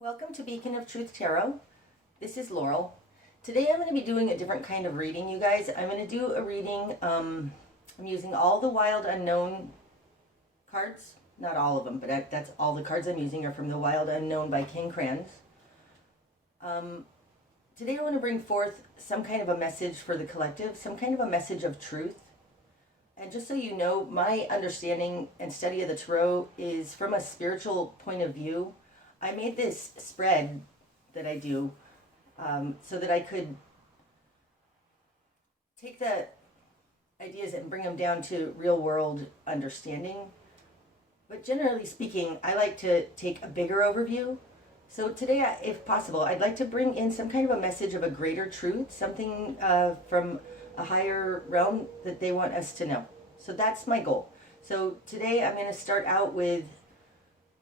Welcome to Beacon of Truth Tarot. This is Laurel. Today I'm going to be doing a different kind of reading, you guys. I'm going to do a reading. I'm using all the Wild Unknown cards. Not all of them, but that's all the cards I'm using are from the Wild Unknown by King Krans. Today I want to bring forth some kind of a message for the collective, some kind of a message of truth. And just so you know, my understanding and study of the tarot is from a spiritual point of view. I made this spread that I do so that I could take the ideas and bring them down to real world understanding. But generally speaking, I like to take a bigger overview. So today, if possible, I'd like to bring in some kind of a message of a greater truth, something from a higher realm that they want us to know. So that's my goal. So today I'm going to start out with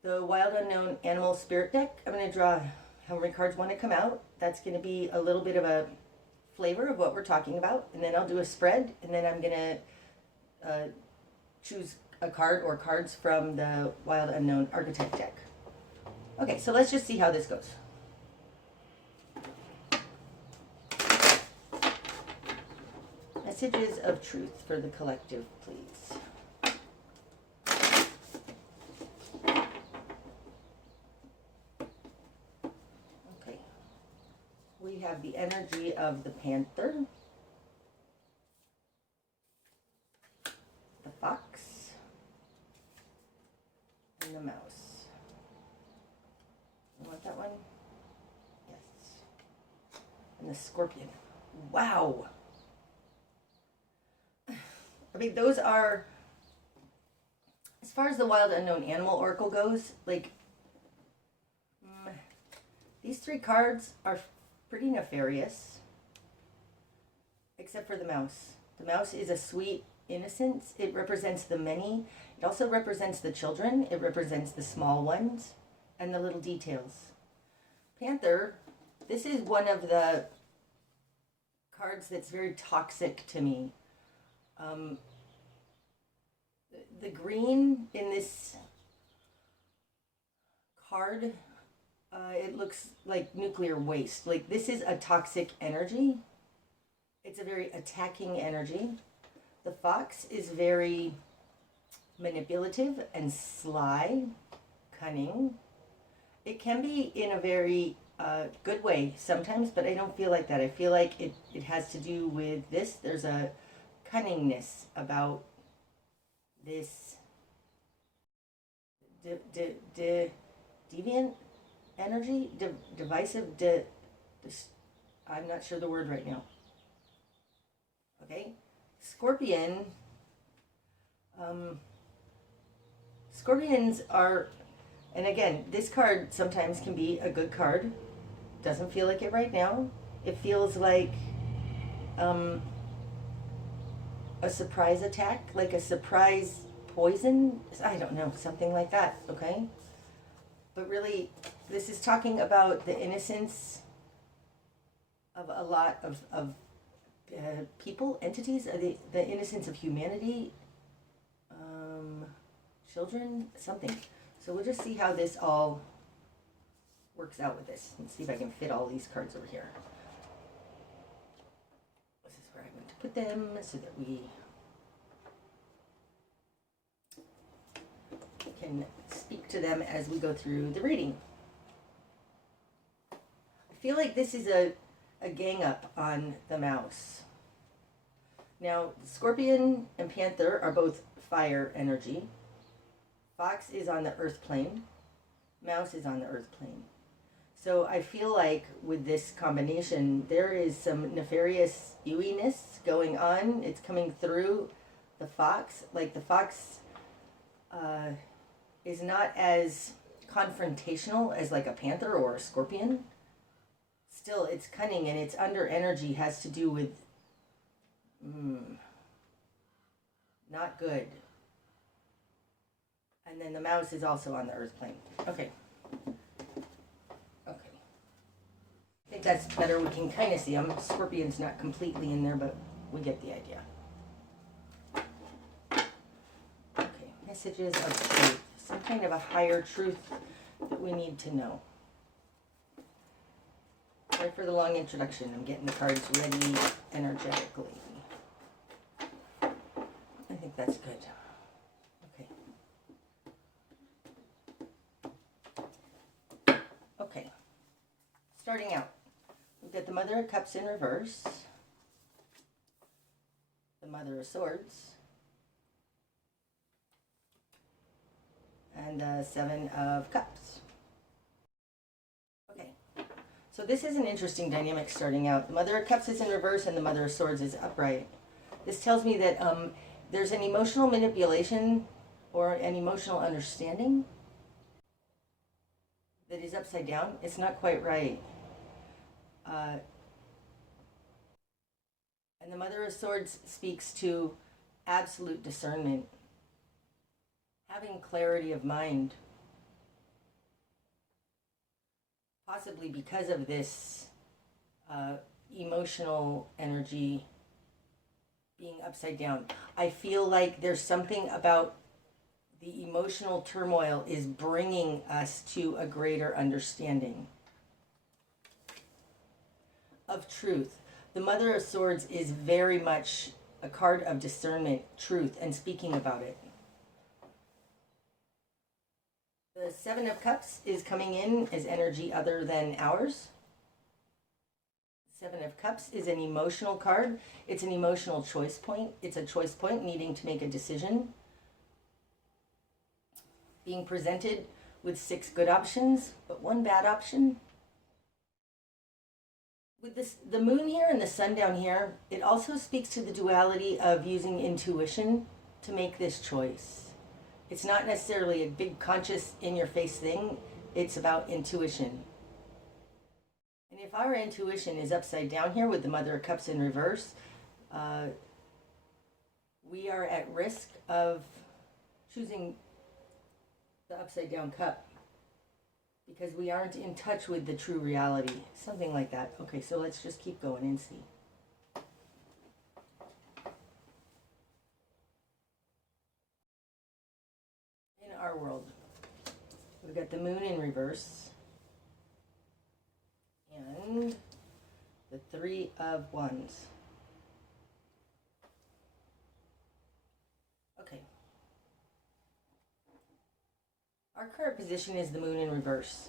the Wild Unknown Animal Spirit deck. I'm going to draw how many cards want to come out. That's going to be a little bit of a flavor of what we're talking about. And then I'll do a spread. And then I'm going to choose a card or cards from the Wild Unknown Archetype deck. Okay, so let's just see how this goes. Messages of truth for the collective, please. We have the energy of the panther, the fox, and the mouse. You want that one? Yes. And the scorpion. Wow. I mean, those are, as far as the Wild Unknown Animal Oracle goes, like, these three cards are pretty nefarious, except for the mouse. The mouse is a sweet innocence. It represents the many. It also represents the children. It represents the small ones and the little details. Panther, this is one of the cards that's very toxic to me. The green in this card, it looks like nuclear waste. Like, this is a toxic energy. It's a very attacking energy. The fox is very manipulative and sly, cunning. It can be in a very good way sometimes, but I don't feel like that. I feel like it has to do with this. There's a cunningness about this deviant energy, divisive, I'm not sure the word right now. Okay, scorpion. Scorpions are, and again, this card sometimes can be a good card. Doesn't feel like it right now. It feels like a surprise attack, like a surprise poison. I don't know, something like that. Okay, but really, this is talking about the innocence of a lot of people, entities, the innocence of humanity, children, something. So we'll just see how this all works out with this. Let's see if I can fit all these cards over here. This is where I'm going to put them so that we can speak to them as we go through the reading. I feel like this is a gang up on the mouse. Now, Scorpion and Panther are both fire energy. Fox is on the earth plane. Mouse is on the earth plane. So I feel like with this combination, there is some nefarious ewiness going on. It's coming through the fox. Like, the fox is not as confrontational as like a panther or a scorpion. Still, it's cunning, and its under energy has to do with not good. And then the mouse is also on the earth plane. Okay. I think that's better. We can kind of see them. Scorpion's not completely in there, but we get the idea. Okay, messages of truth. Some kind of a higher truth that we need to know. Sorry for the long introduction. I'm getting the cards ready energetically. I think that's good. Okay. Okay. Starting out, we've got the Mother of Cups in reverse, the Mother of Swords, and the Seven of Cups. Okay, so this is an interesting dynamic starting out. The Mother of Cups is in reverse and the Mother of Swords is upright. This tells me that there's an emotional manipulation or an emotional understanding that is upside down. It's not quite right. And the Mother of Swords speaks to absolute discernment, having clarity of mind, possibly because of this emotional energy being upside down. I feel like there's something about the emotional turmoil is bringing us to a greater understanding of truth. The Mother of Swords is very much a card of discernment, truth, and speaking about it. The Seven of Cups is coming in as energy other than ours. Seven of Cups is an emotional card. It's an emotional choice point. It's a choice point needing to make a decision. Being presented with 6 good options, but 1 bad option. With this, the moon here and the sun down here, it also speaks to the duality of using intuition to make this choice. It's not necessarily a big conscious in-your-face thing. It's about intuition. And if our intuition is upside down here with the Mother of Cups in reverse, we are at risk of choosing the upside down cup because we aren't in touch with the true reality. Something like that. Okay, so let's just keep going and see. In our world, we've got the moon in reverse and the 3 of Wands. Okay. Our current position is the moon in reverse.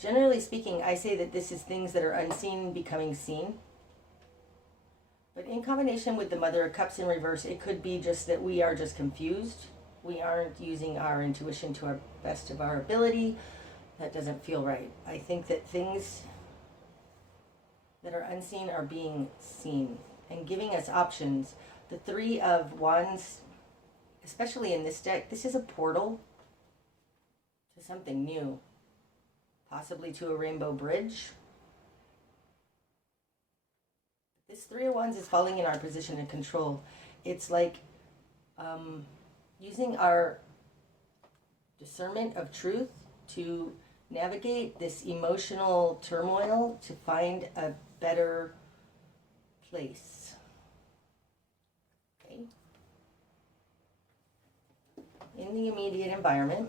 Generally speaking, I say that this is things that are unseen becoming seen. But in combination with the Mother of Cups in reverse, it could be just that we are just confused. We aren't using our intuition to our best of our ability. That doesn't feel right. I think that things that are unseen are being seen and giving us options. The 3 of Wands, especially in this deck, this is a portal to something new, possibly to a rainbow bridge. This 3 of Wands is falling in our position of control. It's like using our discernment of truth to navigate this emotional turmoil to find a better place. Okay. In the immediate environment,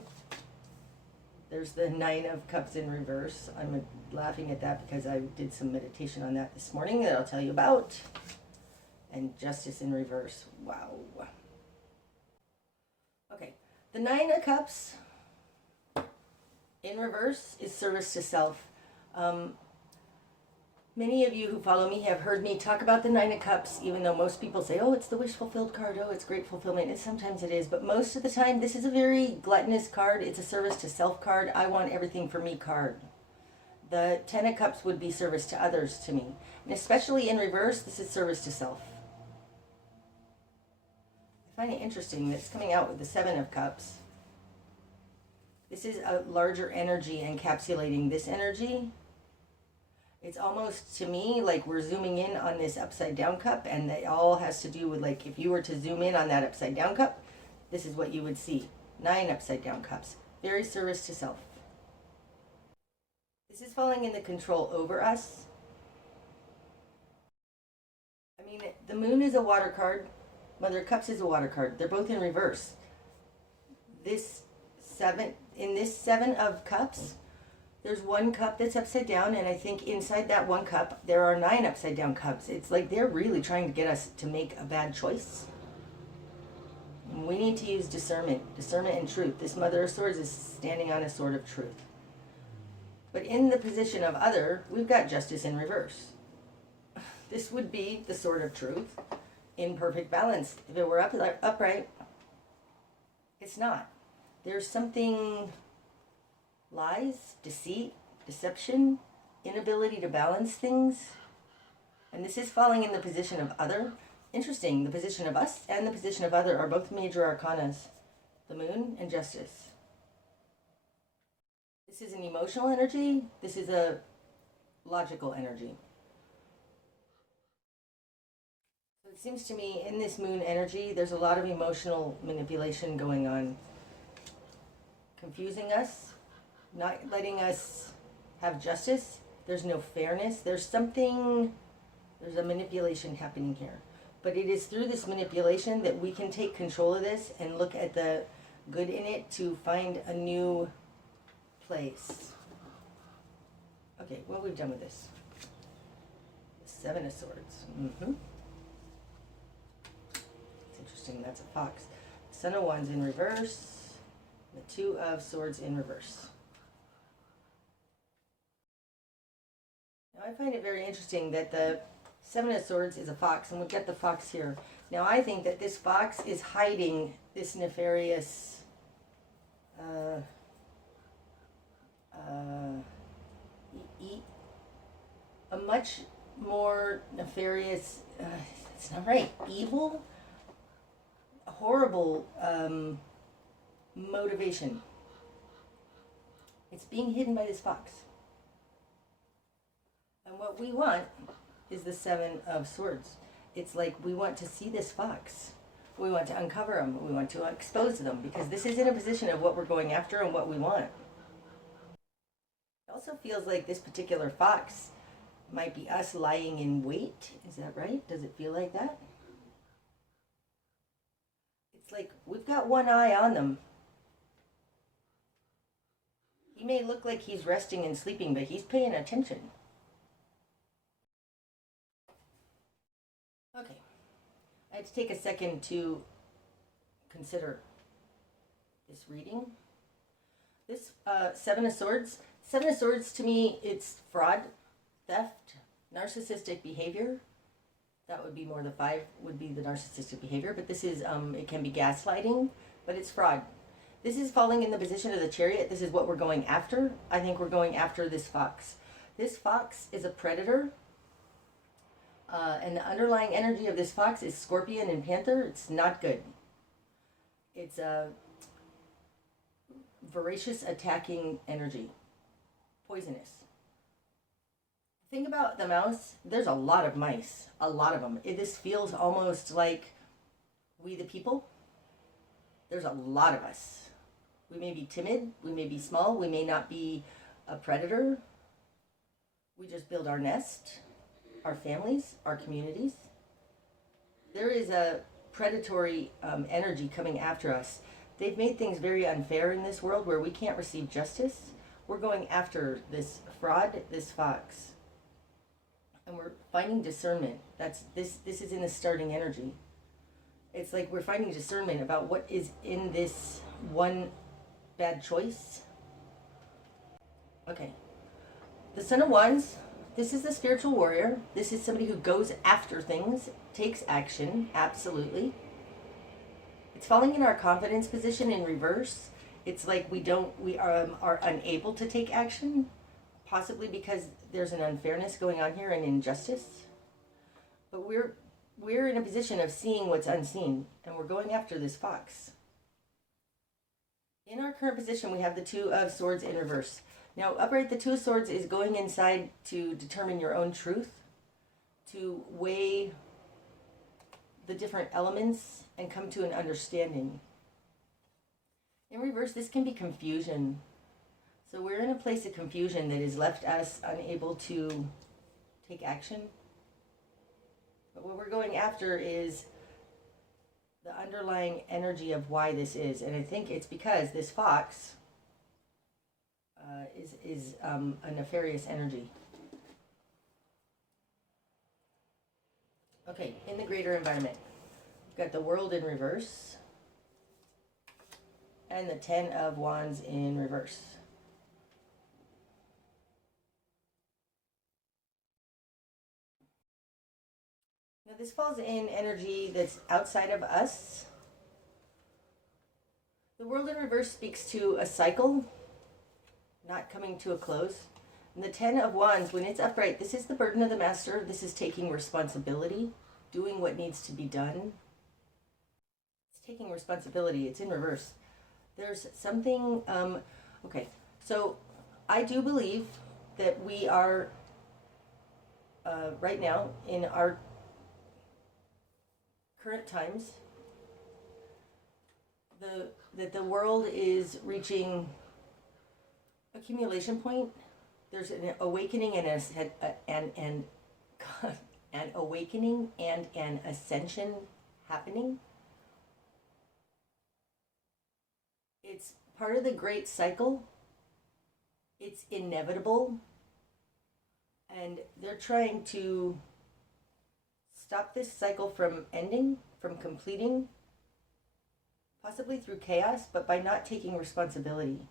there's the 9 of Cups in reverse. I'm laughing at that because I did some meditation on that this morning that I'll tell you about. And Justice in reverse. Wow. Okay. The 9 of Cups in reverse is service to self. Many of you who follow me have heard me talk about the 9 of Cups, even though most people say, oh, it's the wish fulfilled card, oh, it's great fulfillment. And sometimes it is, but most of the time, this is a very gluttonous card. It's a service to self card. I want everything for me card. The 10 of Cups would be service to others to me. And especially in reverse, this is service to self. I find it interesting that it's coming out with the 7 of Cups. This is a larger energy encapsulating this energy. It's almost, to me, like we're zooming in on this upside down cup, and it all has to do with, like, if you were to zoom in on that upside down cup, this is what you would see. 9 upside down cups. Very service to self. This is falling in the control over us. I mean, the moon is a water card. Mother of Cups is a water card. They're both in reverse. In this 7 of Cups, There's one cup that's upside down, and I think inside that one cup, there are 9 upside down cups. It's like they're really trying to get us to make a bad choice. We need to use discernment and truth. This Mother of Swords is standing on a sword of truth. But in the position of other, we've got justice in reverse. This would be the sword of truth in perfect balance. If it were upright, it's not. There's something, lies, deceit, deception, inability to balance things. And this is falling in the position of other. Interesting, the position of us and the position of other are both major arcanas. The moon and justice. This is an emotional energy. This is a logical energy. So it seems to me in this moon energy, there's a lot of emotional manipulation going on. Confusing us, not letting us have justice. There's no fairness. There's a manipulation happening here. But it is through this manipulation that we can take control of this and look at the good in it to find a new place. Okay, what we've done with this. 7 of Swords. It's interesting, that's a fox. Son of Wands in reverse. The 2 of Swords in reverse. Now I find it very interesting that the 7 of Swords is a fox, and we've got the fox here. Now I think that this fox is hiding this nefarious a much more nefarious, it's not right, evil, horrible motivation. It's being hidden by this fox. And what we want is the 7 of Swords. It's like we want to see this fox. We want to uncover them. We want to expose them, because this is in a position of what we're going after and what we want. It also feels like this particular fox might be us lying in wait. Is that right? Does it feel like that? It's like we've got one eye on them. He may look like he's resting and sleeping, but he's paying attention. Okay. I had to take a second to consider this reading. This 7 of Swords. 7 of Swords, to me, it's fraud, theft, narcissistic behavior. That would be more the 5, would be the narcissistic behavior. But this is, it can be gaslighting, but it's fraud. This is falling in the position of the Chariot. This is what we're going after. I think we're going after this fox. This fox is a predator. And the underlying energy of this fox is Scorpion and Panther. It's not good. It's a voracious attacking energy. Poisonous. Think about the mouse. There's a lot of mice. A lot of them. This feels almost like we the people. There's a lot of us. We may be timid. We may be small. We may not be a predator. We just build our nest, our families, our communities. There is a predatory energy coming after us. They've made things very unfair in this world where we can't receive justice. We're going after this fraud, this fox. And we're finding discernment. This is in the starting energy. It's like we're finding discernment about what is in this one bad choice. Okay. The Son of Wands, this is the spiritual warrior. This is somebody who goes after things, takes action, absolutely. It's falling in our confidence position in reverse. It's like we are unable to take action, possibly because there's an unfairness going on here and injustice. But we're in a position of seeing what's unseen, and we're going after this fox. In our current position, we have the 2 of Swords in reverse. Now, upright, the 2 of Swords is going inside to determine your own truth, to weigh the different elements and come to an understanding. In reverse, this can be confusion. So we're in a place of confusion that has left us unable to take action. But what we're going after is the underlying energy of why this is. And I think it's because this fox is a nefarious energy. Okay, in the greater environment, we've got the world in reverse and the 10 of Wands in reverse. Now this falls in energy that's outside of us. The world in reverse speaks to a cycle not coming to a close. And the 10 of Wands, when it's upright, this is the burden of the master. This is taking responsibility, doing what needs to be done. It's taking responsibility. It's in reverse. There's something, okay, so I do believe that we are, right now, in our current times, that the world is reaching accumulation point. There's an awakening and an awakening and an ascension happening. It's part of the great cycle. It's inevitable. And they're trying to stop this cycle from ending, from completing, possibly through chaos, but by not taking responsibility.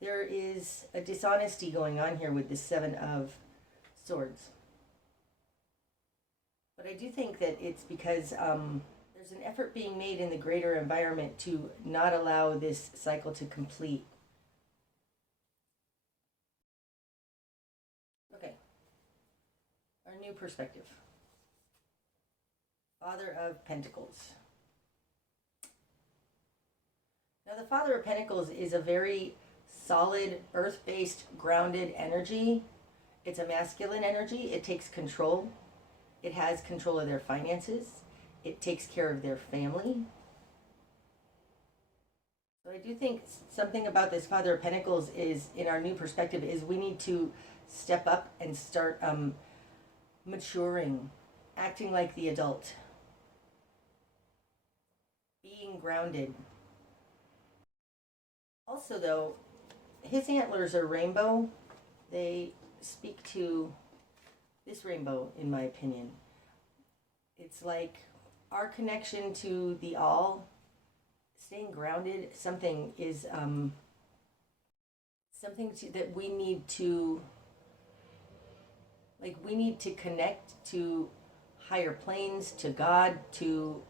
There is a dishonesty going on here with the 7 of Swords. But I do think that it's because there's an effort being made in the greater environment to not allow this cycle to complete. Okay. Our new perspective. Father of Pentacles. Now the Father of Pentacles is a very solid, earth-based, grounded energy. It's a masculine energy. It takes control. It has control of their finances. It takes care of their family. So I do think something about this Father of Pentacles is, in our new perspective, is we need to step up and start maturing, acting like the adult, being grounded. Also, though, his antlers are rainbow. They speak to this rainbow, in my opinion. It's like our connection to the all, staying grounded. Something is that we need to, like, we need to connect to higher planes, to God, to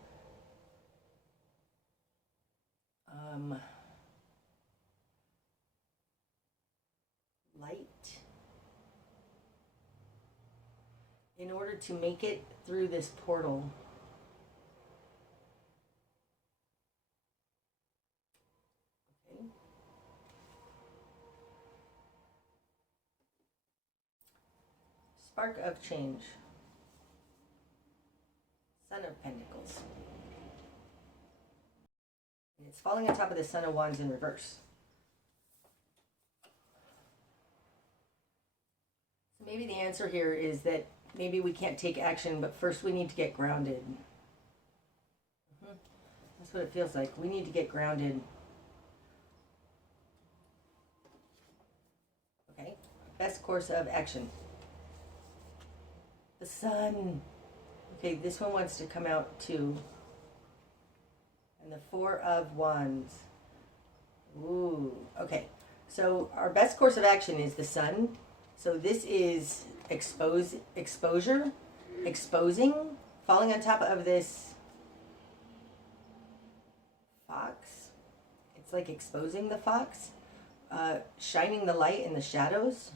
light, in order to make it through this portal. Okay. Spark of change. Son of Pentacles. And it's falling on top of the Son of Wands in reverse. So maybe the answer here is that maybe we can't take action, but first we need to get grounded. That's what it feels like. We need to get grounded. Okay. Best course of action. The Sun. Okay, this one wants to come out too. And the 4 of Wands. Ooh, okay. So our best course of action is the Sun. So this is exposure, exposing, falling on top of this fox. It's like exposing the fox, shining the light in the shadows.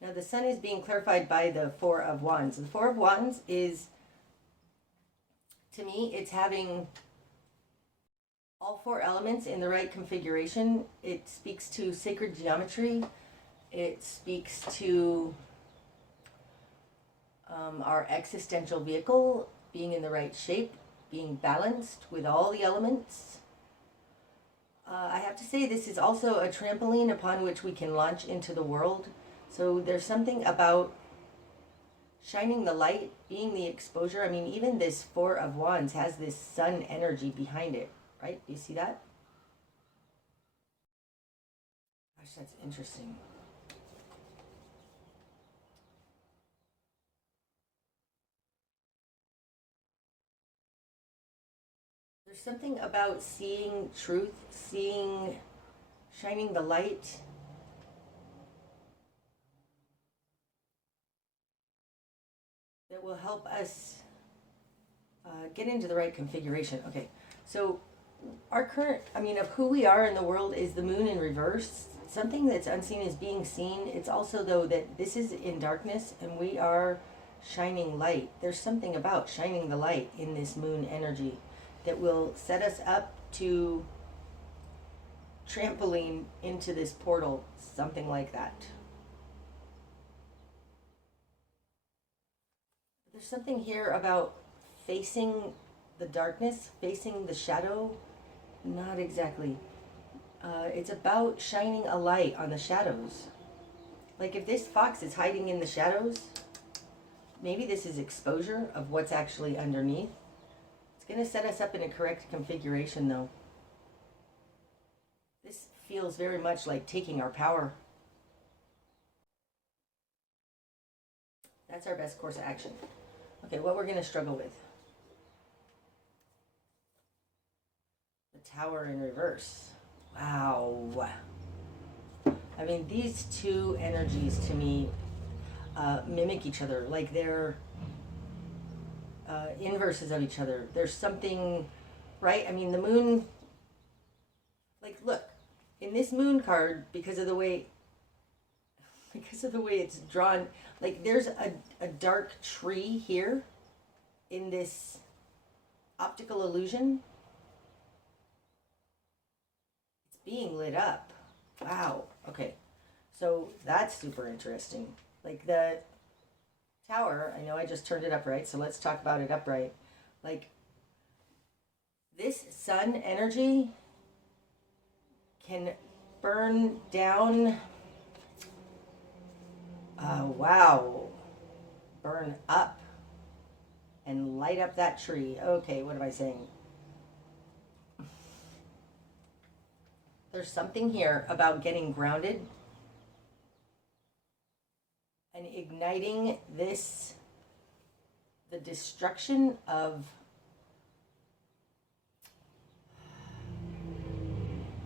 Now the Sun is being clarified by the 4 of Wands. The 4 of Wands is, to me, it's having all 4 elements in the right configuration. It speaks to sacred geometry. It speaks to our existential vehicle being in the right shape, being balanced with all the elements. I have to say, this is also a trampoline upon which we can launch into the world. So there's something about shining the light, being the exposure. I mean, even this 4 of Wands has this sun energy behind it, right? Do you see that? Gosh, that's interesting. There's something about seeing truth, shining the light. That will help us get into the right configuration. Okay, so our current, of who we are in the world is the moon in reverse. Something that's unseen is being seen. It's also, though, that this is in darkness and we are shining light. There's something about shining the light in this moon energy that will set us up to trampoline into this portal, something like that. There's something here about facing the darkness, facing the shadow. Not exactly. It's about shining a light on the shadows. Like if this fox is hiding in the shadows, maybe this is exposure of what's actually underneath. It's going to set us up in a correct configuration, though. This feels very much like taking our power. That's our best course of action. Okay, what we're going to struggle with. The Tower in reverse. Wow. I mean, these two energies to me mimic each other. Like they're inverses of each other. There's something, right? I mean, the moon, like, look, in this moon card, because of the way it's drawn, like there's a dark tree here in this optical illusion. It's being lit up. Wow. Okay. So that's super interesting. Like the tower, I know I just turned it upright, so let's talk about it upright. Like this sun energy can burn down. Wow. Burn up and light up that tree. Okay, what am I saying? There's something here about getting grounded and igniting the destruction of,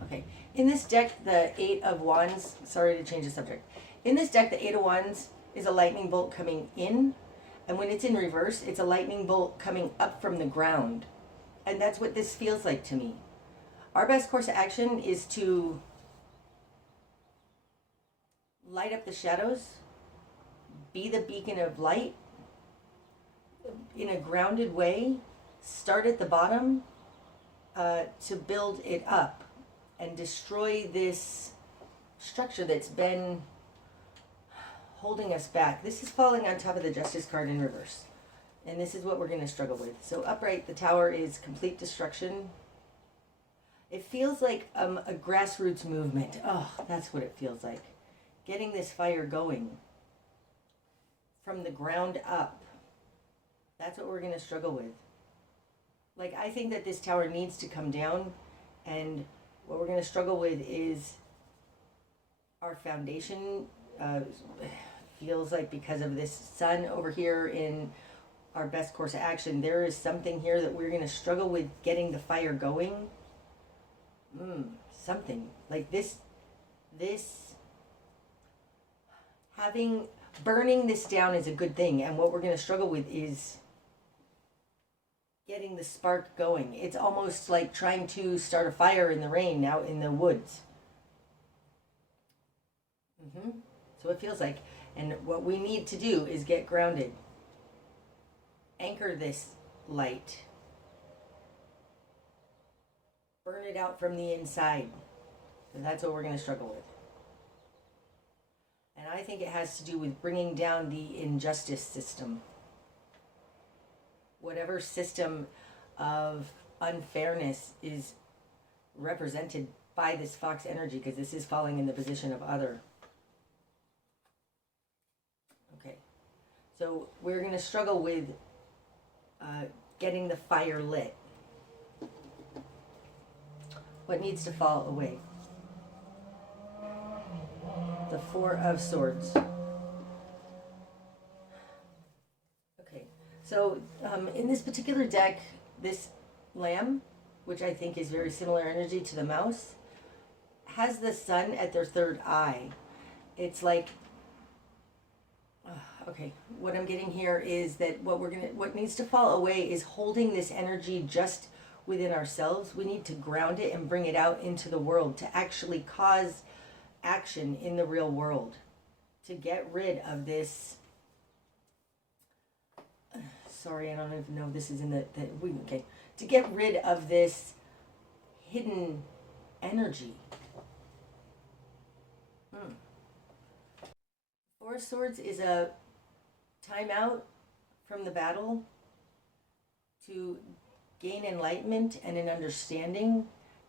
okay, in this deck, the Eight of Wands, sorry to change the subject. In this deck, the Eight of Wands is a lightning bolt coming in, and when it's in reverse, it's a lightning bolt coming up from the ground. And that's what this feels like to me. Our best course of action is to light up the shadows, be the beacon of light in a grounded way, start at the bottom to build it up and destroy this structure that's been holding us back. This is falling on top of the Justice card in reverse. And this is what we're going to struggle with. So upright, the Tower is complete destruction. It feels like a grassroots movement. Oh, that's what it feels like. Getting this fire going from the ground up. That's what we're going to struggle with. Like, I think that this tower needs to come down, and what we're going to struggle with is our foundation. Feels like because of this sun over here in our best course of action, there is something here that we're going to struggle with getting the fire going. Something like this burning this down is a good thing, and what we're going to struggle with is getting the spark going. It's almost like trying to start a fire in the rain out in the woods. So it feels like, and what we need to do is get grounded, anchor this light, burn it out from the inside. And that's what we're going to struggle with. And I think it has to do with bringing down the injustice system. Whatever system of unfairness is represented by this fox energy, because this is falling in the position of other. Okay. So we're going to struggle with getting the fire lit. What needs to fall away? the Four of Swords. Okay, so in this particular deck, this lamb, which I think is very similar energy to the mouse, has the sun at their third eye. It's like, okay, what I'm getting here is that what needs to fall away is holding this energy just within ourselves. We need to ground it and bring it out into the world to actually cause action in the real world, to get rid of this. Sorry, I don't even know if this is in okay. To get rid of this hidden energy. Four of Swords is a timeout from the battle to gain enlightenment and an understanding.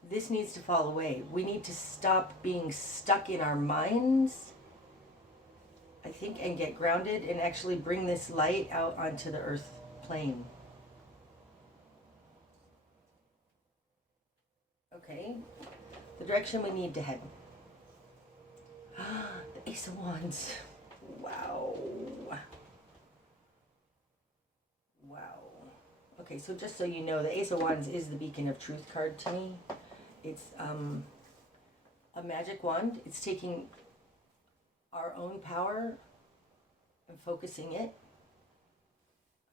This needs to fall away. We need to stop being stuck in our minds, I think, and get grounded and actually bring this light out onto the earth plane. Okay, the direction we need to head. The Ace of Wands. Wow. Wow. Okay, so just so you know, the Ace of Wands is the Beacon of Truth card to me. It's a magic wand. It's taking our own power and focusing it.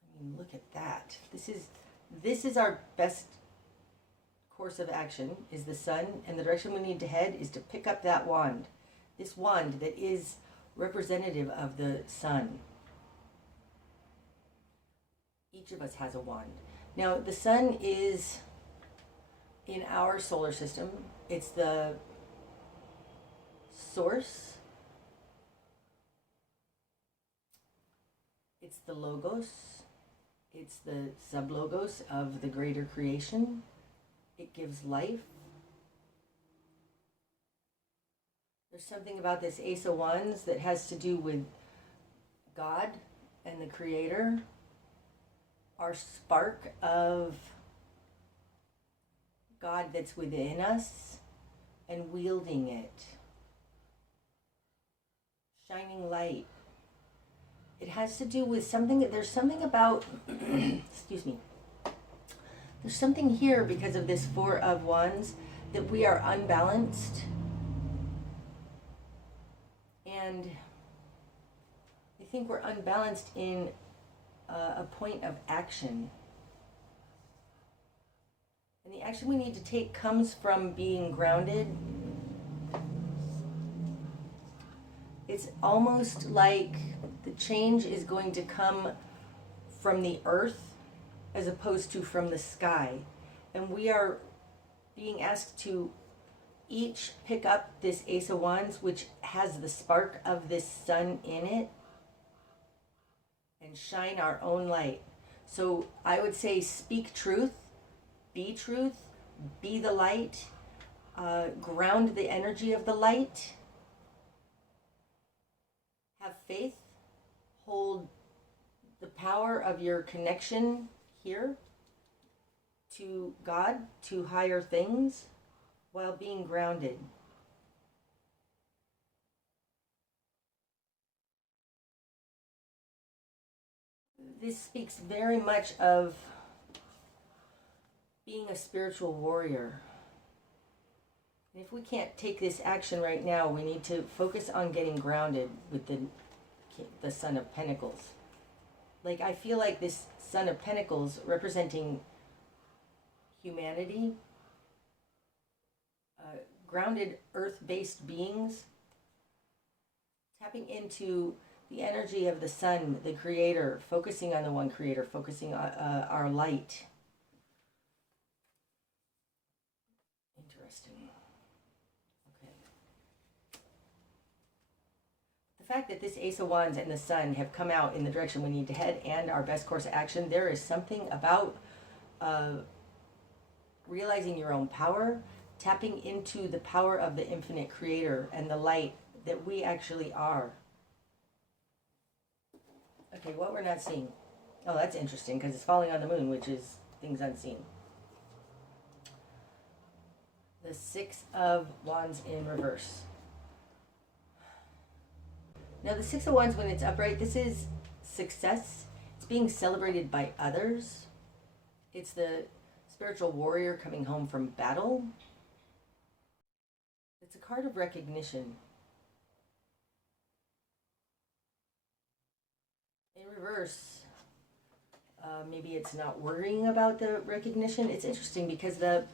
I mean, look at that. This is our best course of action, is the sun, and the direction we need to head is to pick up that wand. This wand that is representative of the sun. Each of us has a wand. Now, the sun is in our solar system. It's the source. It's the logos. It's the sublogos of the greater creation. It gives life. There's something about this Ace of Wands that has to do with God and the Creator, our spark of God that's within us, and wielding it, shining light. It has to do with something, there's something about, excuse me, there's something here because of this Four of Wands that we are unbalanced. And I think we're unbalanced in a point of action. And the action we need to take comes from being grounded. It's almost like the change is going to come from the earth as opposed to from the sky. And we are being asked to each pick up this Ace of Wands, which has the spark of this sun in it, and shine our own light. So I would say speak truth, be the light, ground the energy of the light, have faith, hold the power of your connection here to God, to higher things, while being grounded. This speaks very much of being a spiritual warrior. And if we can't take this action right now, we need to focus on getting grounded with the Son of Pentacles. Like, I feel like this Son of Pentacles representing humanity, grounded earth-based beings, tapping into the energy of the sun, the creator, focusing on the one creator, focusing on our light. Interesting. Okay. The fact that this Ace of Wands and the sun have come out in the direction we need to head and our best course of action, there is something about realizing your own power, tapping into the power of the infinite creator and the light that we actually are. Okay, what we're not seeing. Oh, that's interesting because it's falling on the moon, which is things unseen. The Six of Wands in reverse. Now the Six of Wands, when it's upright, this is success. It's being celebrated by others. It's the spiritual warrior coming home from battle. It's a card of recognition. In reverse, maybe it's not worrying about the recognition. It's interesting because the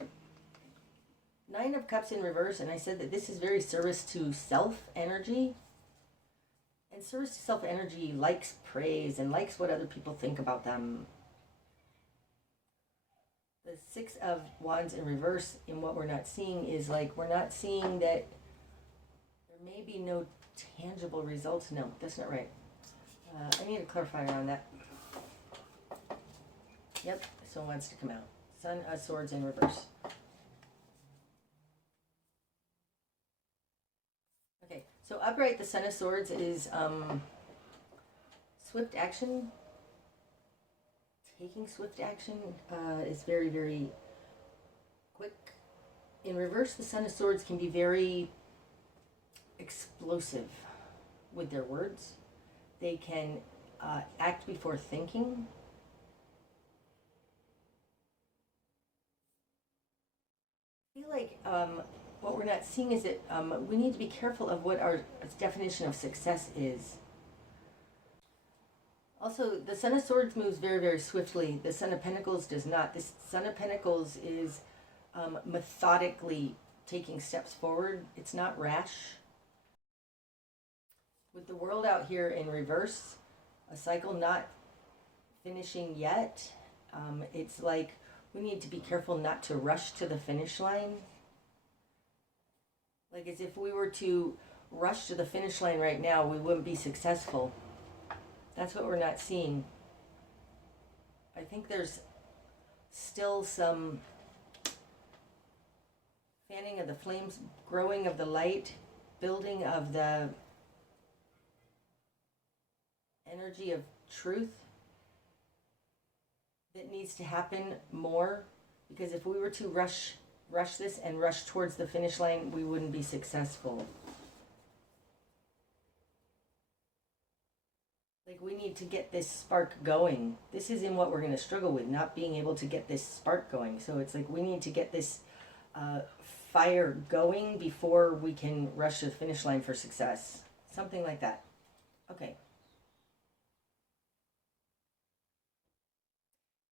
Nine of Cups in reverse, and I said that this is very service to self energy. And service to self energy likes praise and likes what other people think about them. The Six of Wands in reverse, in what we're not seeing, is like we're not seeing that there may be no tangible results. No, that's not right. I need to clarify around that. Yep, this one wants to come out. Sun of Swords in reverse. Okay, so upright, the Sun of Swords is swift action. Taking swift action is very, very quick. In reverse, the Sun of Swords can be very explosive with their words. They can act before thinking. I feel like what we're not seeing is that we need to be careful of what our definition of success is. Also, the Sun of Swords moves very, very swiftly. The Sun of Pentacles does not. The Sun of Pentacles is methodically taking steps forward. It's not rash. With the World out here in reverse, a cycle not finishing yet, it's like we need to be careful not to rush to the finish line. Like as if we were to rush to the finish line right now, we wouldn't be successful. That's what we're not seeing. I think there's still some fanning of the flames, growing of the light, building of the energy of truth that needs to happen more, because if we were to rush this and rush towards the finish line, we wouldn't be successful. Like we need to get this spark going. This is in what we're going to struggle with, not being able to get this spark going. So it's like we need to get this fire going before we can rush to the finish line for success. Something like that. Okay.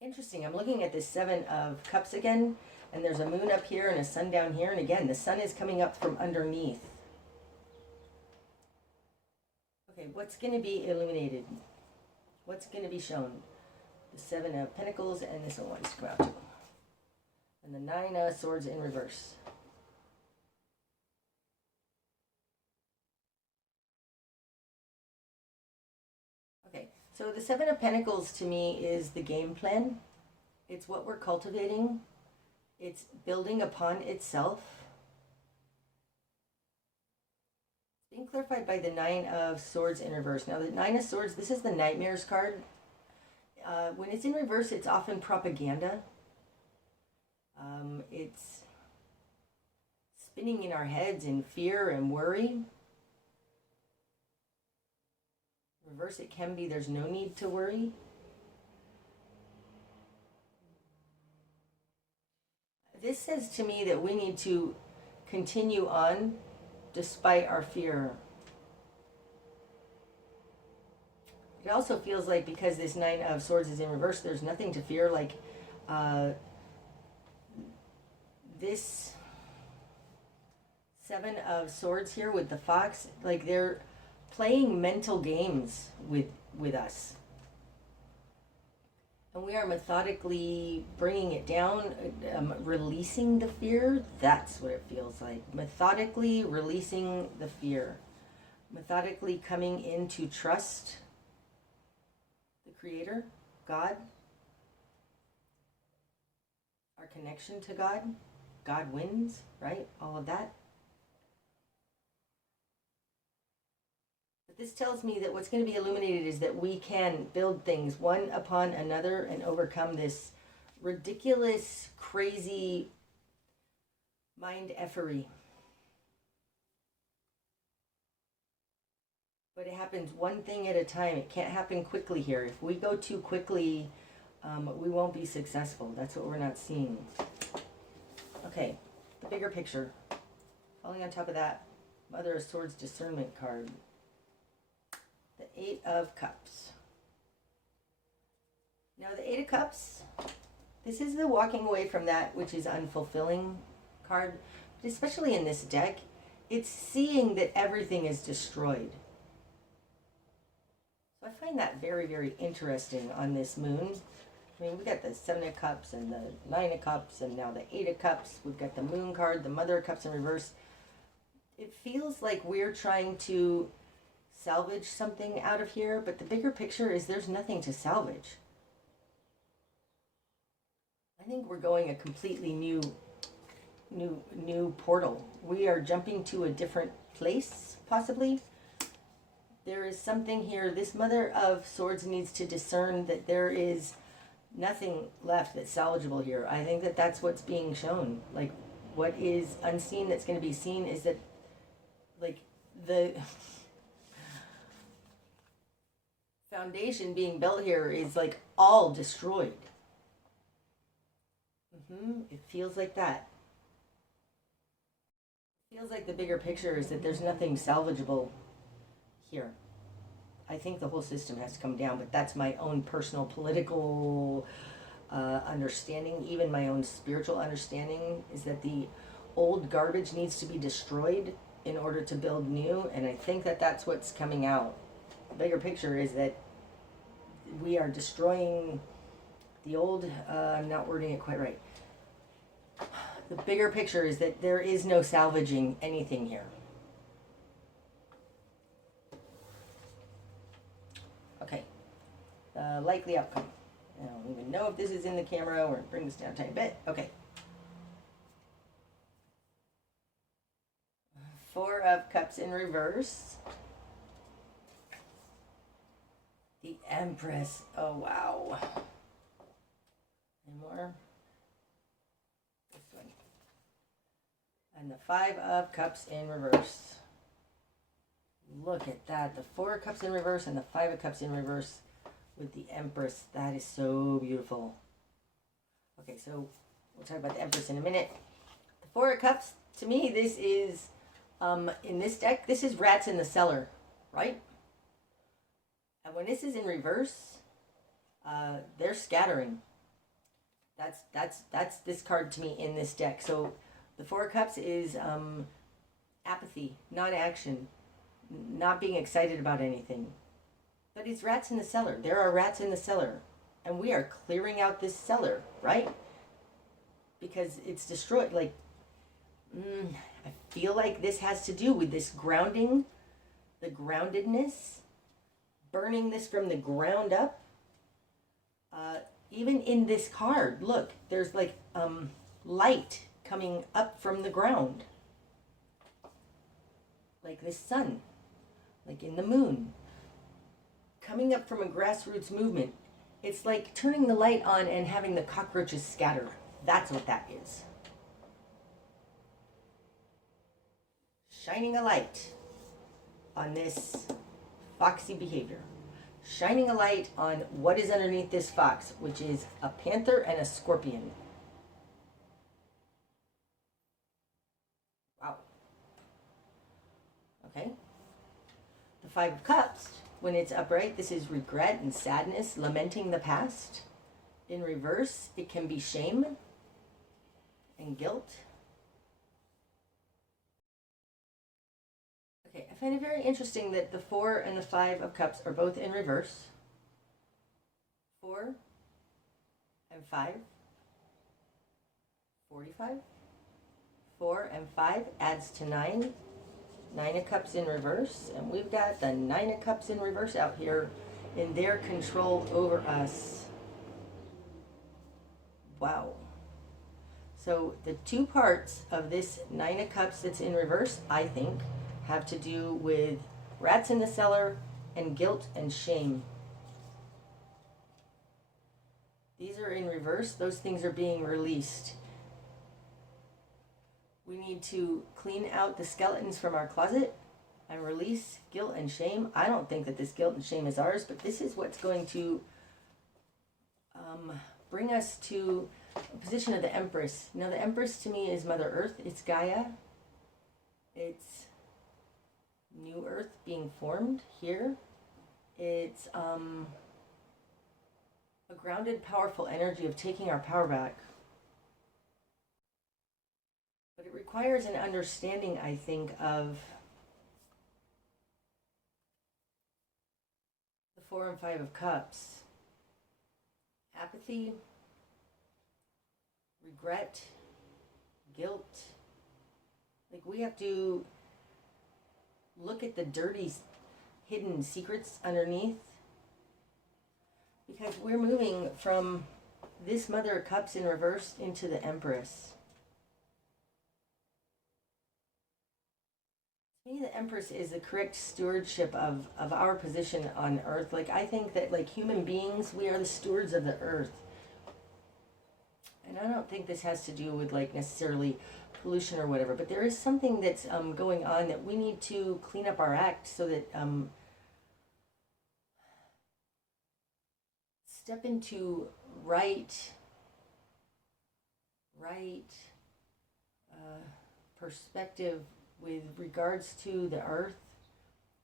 Interesting. I'm looking at this Seven of Cups again, and there's a moon up here and a sun down here, and again, the sun is coming up from underneath. Okay, what's going to be illuminated? What's going to be shown? The Seven of Pentacles, and this one wants to come out too. And the Nine of Swords in reverse. Okay, so the Seven of Pentacles to me is the game plan. It's what we're cultivating. It's building upon itself. Being clarified by the Nine of Swords in reverse. Now the Nine of Swords, this is the Nightmares card. When it's in reverse, it's often propaganda. It's spinning in our heads in fear and worry. Reverse, it can be there's no need to worry. This says to me that we need to continue on despite our fear. It also feels like because this Nine of Swords is in reverse, there's nothing to fear. Like this Seven of Swords here with the fox, like they're playing mental games with us. And we are methodically bringing it down, releasing the fear. That's what it feels like. Methodically releasing the fear. Methodically coming into trust the Creator, God. Our connection to God. God wins, right? All of that. This tells me that what's going to be illuminated is that we can build things one upon another and overcome this ridiculous, crazy mind effery. But it happens one thing at a time. It can't happen quickly here. If we go too quickly, we won't be successful. That's what we're not seeing. Okay, the bigger picture. Falling on top of that, Mother of Swords discernment card. The Eight of Cups. Now the Eight of Cups, this is the walking away from that which is unfulfilling card. But especially in this deck, it's seeing that everything is destroyed. So I find that very, very interesting on this moon. I mean, we got the Seven of Cups and the Nine of Cups and now the Eight of Cups. We've got the Moon card, the Mother of Cups in reverse. It feels like we're trying to salvage something out of here, but the bigger picture is there's nothing to salvage. I think we're going a completely new portal. We are jumping to a different place, possibly. There is something here. This Mother of Swords needs to discern that there is nothing left that's salvageable here. I think that that's what's being shown. Like, what is unseen that's going to be seen is that, like, the foundation being built here is, like, all destroyed. It feels like that. It feels like the bigger picture is that there's nothing salvageable here. I think the whole system has to come down, but that's my own personal political understanding, even my own spiritual understanding, is that the old garbage needs to be destroyed in order to build new, and I think that that's what's coming out. The bigger picture is that we are destroying the old, I'm not wording it quite right. The bigger picture is that there is no salvaging anything here. Okay, likely outcome. I don't even know if this is in the camera or bring this down a tiny bit. Okay. Four of Cups in reverse. The Empress. Oh, wow. Any more? This one. And the Five of Cups in reverse. Look at that. The Four of Cups in reverse and the Five of Cups in reverse with the Empress. That is so beautiful. Okay, so we'll talk about the Empress in a minute. The Four of Cups, to me, this is, in this deck, this is rats in the cellar, right? And when this is in reverse, they're scattering. That's this card to me in this deck. So the Four of Cups is apathy, non-action, not being excited about anything. But it's rats in the cellar. There are rats in the cellar. And we are clearing out this cellar, right? Because it's destroyed. Like, I feel like this has to do with this grounding, the groundedness, burning this from the ground up. Even in this card, look, there's like light coming up from the ground. Like this sun, like in the moon. Coming up from a grassroots movement. It's like turning the light on and having the cockroaches scatter. That's what that is. Shining a light on this foxy behavior. Shining a light on what is underneath this fox, which is a panther and a scorpion. Wow. Okay. The Five of Cups, when it's upright, this is regret and sadness, lamenting the past. In reverse, it can be shame and guilt. Okay, I find it very interesting that the Four and the Five of Cups are both in reverse. 4 and 5. 45. 4 and 5 adds to 9. 9 of Cups in reverse. And we've got the 9 of Cups in reverse out here in their control over us. Wow. So the two parts of this 9 of Cups that's in reverse, I think, have to do with rats in the cellar and guilt and shame. These are in reverse. Those things are being released. We need to clean out the skeletons from our closet and release guilt and shame. I don't think that this guilt and shame is ours, but this is what's going to bring us to a position of the Empress. Now, the Empress to me is Mother Earth. It's Gaia. It's New Earth being formed here. It's a grounded, powerful energy of taking our power back. But it requires an understanding, I think, of the 4 and 5 of Cups. Apathy, regret, guilt. Like, we have to look at the dirty, hidden secrets underneath, because we're moving from this Mother of Cups in reverse into the Empress. To me, the Empress is the correct stewardship of our position on Earth. Like, I think that, like human beings, we are the stewards of the Earth. And I don't think this has to do with, like, necessarily pollution or whatever, but there is something that's going on that we need to clean up our act so that step into right perspective with regards to the earth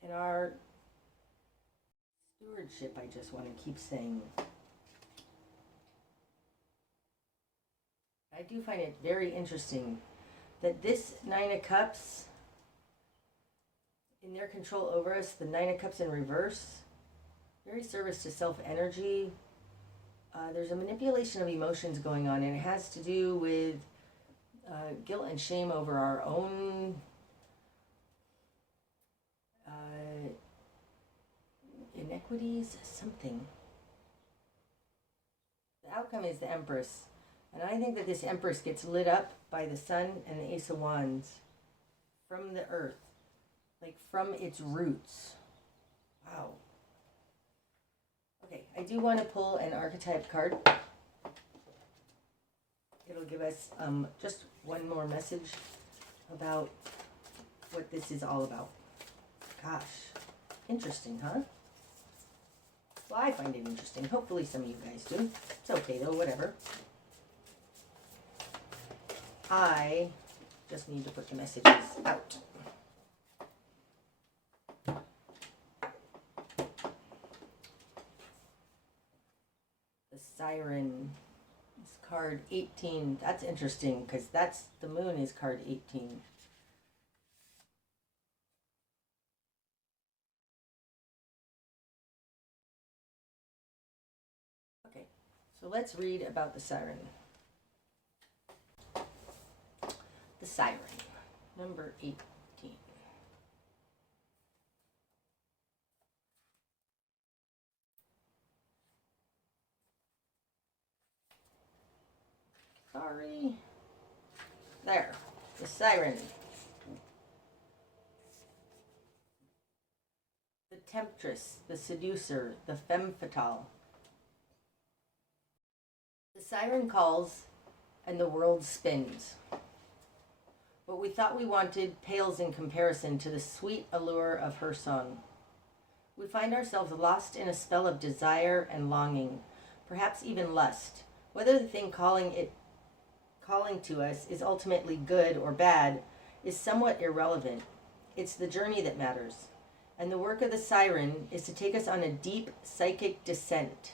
and our stewardship. I just want to keep saying. I do find it very interesting that this 9 of Cups, in their control over us, the 9 of Cups in reverse, very service to self-energy. There's a manipulation of emotions going on, and it has to do with guilt and shame over our own inequities, something. The outcome is the Empress. And I think that this Empress gets lit up by the Sun and the Ace of Wands from the earth, like from its roots. Wow. Okay, I do want to pull an archetype card. It'll give us just one more message about what this is all about. Gosh, interesting, huh? Well, I find it interesting. Hopefully some of you guys do. It's okay though, whatever. I just need to put the messages out. The Siren is card 18. That's interesting because that's the moon is card 18. Okay, so let's read about the Siren. The Siren, number 18. Sorry. There, the Siren. The Temptress, the Seducer, the Femme Fatale. The Siren calls and the world spins. What we thought we wanted pales in comparison to the sweet allure of her song. We find ourselves lost in a spell of desire and longing, perhaps even lust. Whether the thing calling to us is ultimately good or bad is somewhat irrelevant. It's the journey that matters. And the work of the Siren is to take us on a deep psychic descent.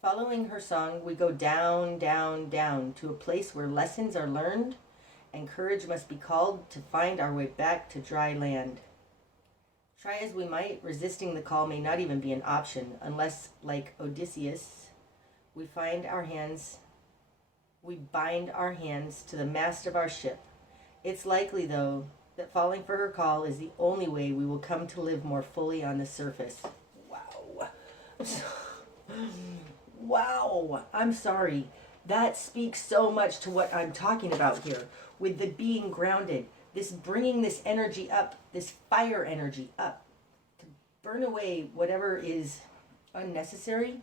Following her song, we go down, down, down to a place where lessons are learned and courage must be called to find our way back to dry land. Try as we might, resisting the call may not even be an option unless, like Odysseus, we bind our hands to the mast of our ship. It's likely, though, that falling for her call is the only way we will come to live more fully on the surface. Wow. Wow. I'm sorry. That speaks so much to what I'm talking about here with the being grounded, this bringing this energy up, this fire energy up to burn away whatever is unnecessary.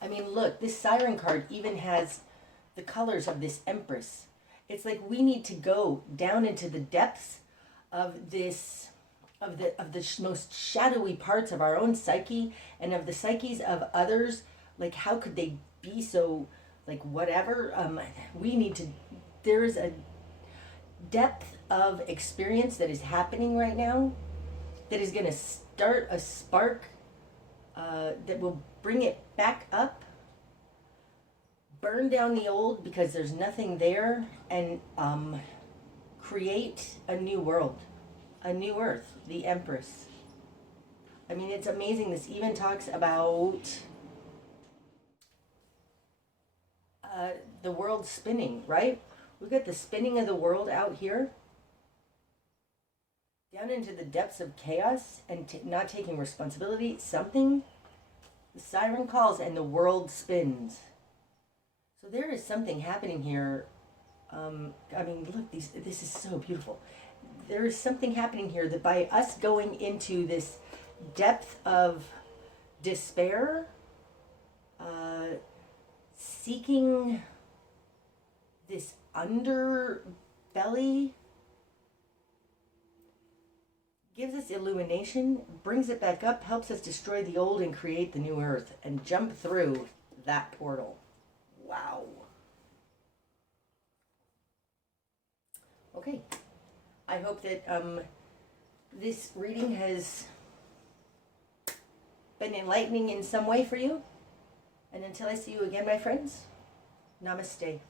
I mean, look, this Siren card even has the colors of this Empress. It's like we need to go down into the depths of this most shadowy parts of our own psyche and of the psyches of others. Like, how could they be so, like, whatever? We need to. There is a depth of experience that is happening right now that is going to start a spark that will bring it back up, burn down the old because there's nothing there, and create a new world, a new earth, the Empress. I mean, it's amazing. This even talks about the world spinning, right? We've got the spinning of the world out here, down into the depths of chaos and not taking responsibility. Something, the siren calls and the world spins. So there is something happening here. I mean, look, this is so beautiful. There is something happening here that by us going into this depth of despair, seeking this underbelly, gives us illumination, brings it back up, helps us destroy the old and create the new earth and jump through that portal. Wow. Okay. I hope that this reading has been enlightening in some way for you. And until I see you again, my friends, namaste.